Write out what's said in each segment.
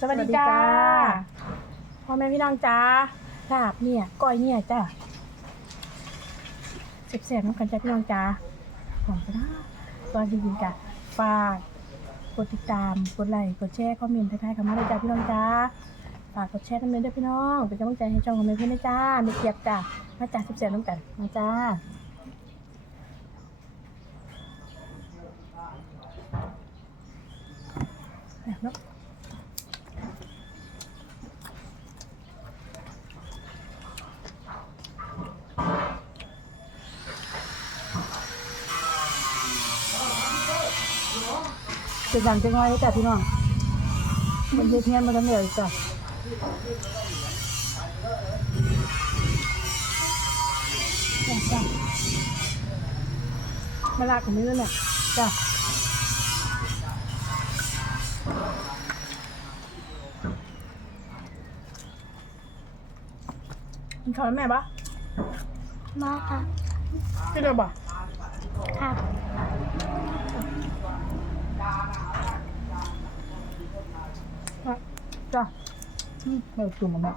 สวัสดีจ้า พ่อแม่พี่น้องจ้าลาบเนี่ยก้อยเนี่ยจ้าเสียบเสียบน้ำกันจ้าพี่น้องจ้าหอมจ้าก่อนที่กินจ้ะฝากกดติดตามกดไลค์กดแชร์คอมเมนต์ทักทายคำว่าเลยจ้าพี่น้องจ้าฝากกดแชร์น้ำเมนด้วยพี่น้องเป็นกำลังใจให้ช่องของเมย์เพื่อนด้วยจ้าไม่เกียบจ้ามาจ้าเสียบเสียบน้ำกันมาจ้าเนี่ยเนาะ จะดังจะง่อยเลยจ้ะพี่น้องมันเฮ็ดเฮียนมาทั้งเดียวอีกจ้ะจ้ะจ้ะมาลากของนี้เลยเนี่ยจ้ะกินข้าวแล้วแม่ปะมาค่ะกินเลยปะค่ะ จ้ะอืมไม่จุ่มมาแม่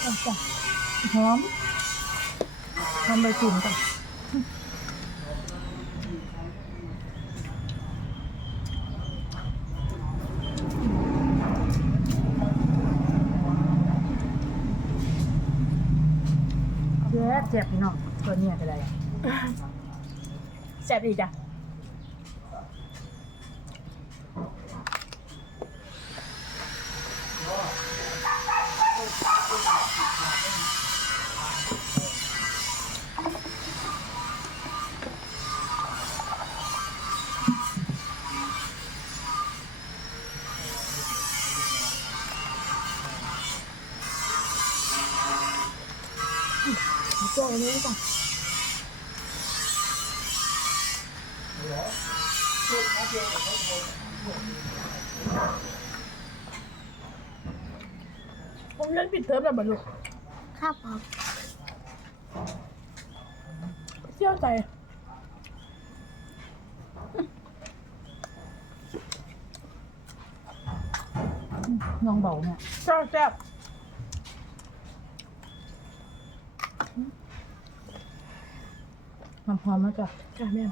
เอาจ้ะหอมทำใบจุ่มจ้ะเจ็บเจ็บพี่น้องตัวเนี้ยก็ได้แซ่บอีกจ้ะ ตัวนี้จ้ะผมเล่นปิดเทอมแล้วบรรลุครับผมเชี่ยวใจน้องเบาเนี่ยแซ่บ มันพร้อมแล้วจ้ะจ้ะแม่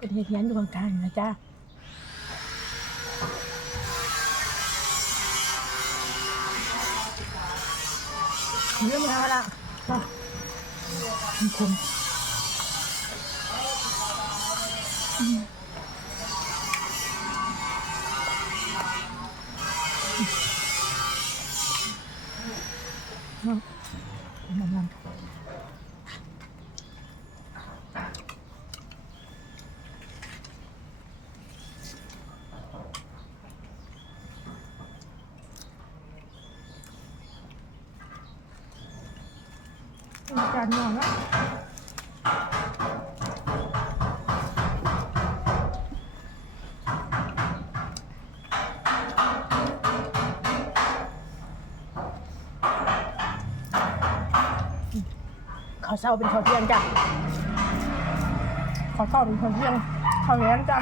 เป็นเฮียนอยู่กลางๆนะจ๊ะเรื่องมาละมีคนานนอนล้วข้าวเช้าเป็นข้าวเที่ยงจ้ะข้าวเช้าเป็นข้าวเที่ยงข้าวแล้งจ้ะ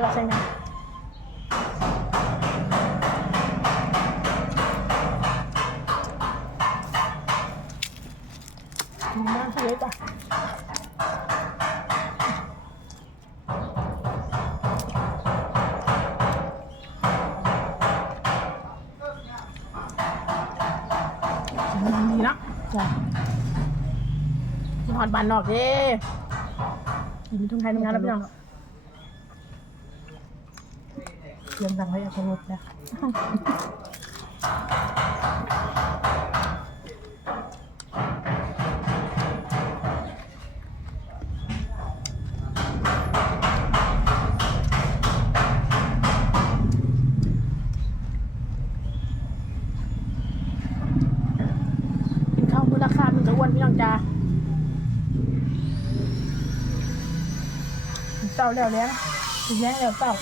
들어가 냐? 엄마 잘했 다. 음, 나? 자. หอดบานนอกเด้ยินทุ่งไทยทำงานแล้วพี่บรอง เตรียมสั่งไว้เอารถนะกินข้าวมื้อละคามันจะอ้วนพี่น้องจ้าเศร้าแล้วแล้วสิแย่งแล้วเศร้า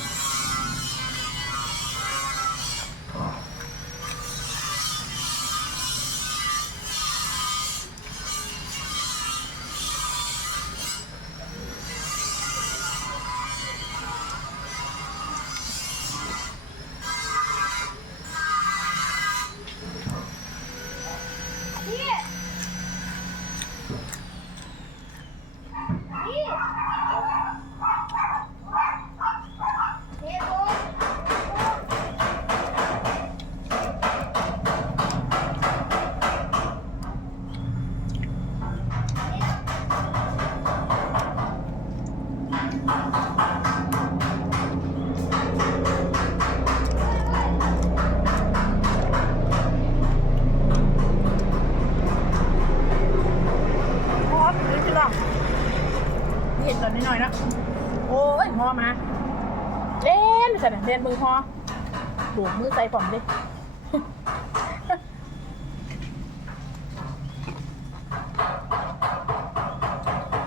ห เห็นตอนน้อยๆนะโอ้ยหอมาเล่นสันน่เล่นมือหอดูมือใส่ผมดิ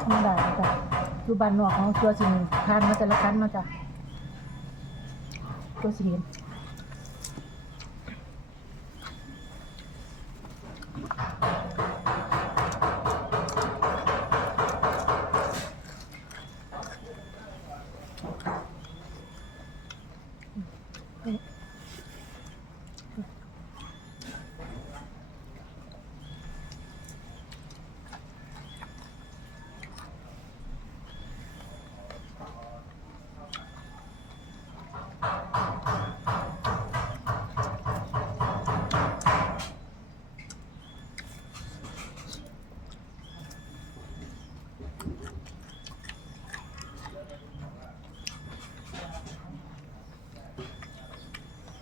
ไม่ได้จ้ะอยู่บ้านนอกของตัวสิทานมาแต่ละคันมาจ้ะตัวสิ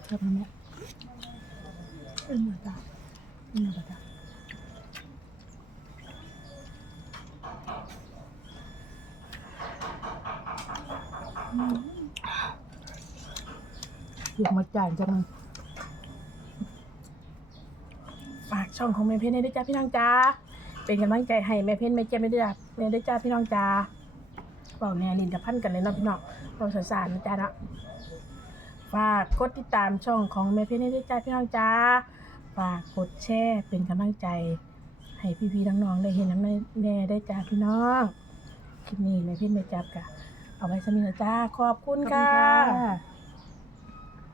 เห็นทำไมเนี่ยเอ็นมาตาเอ็นมาตาเรียกมาจ่ายจังฝากช่องของแม่เพชรในด้วยจ้าพี่น้องจ้าเป็นกำลังใจให้แม่เพชรแม่เจี๊ยบไม่ได้จ้าแม่ได้จ้าพี่น้องจ้าเป่าแน่ลินกับพันกันเลยเนาะพี่น้องเราสสารนะจ้าเนาะ ฝากกดติดตามช่องของแม่เพชรในด้วยจ้าพี่น้องจ้าฝากกดแชร์เป็นกำลังใจ ให้พี่ๆน้องๆได้เห็นน้ำแน่ได้จ้าพี่น้องคลิปนี้แม่เพชรแม่จับกะเอาไว้สมิธจ้าขอบคุณค่ะ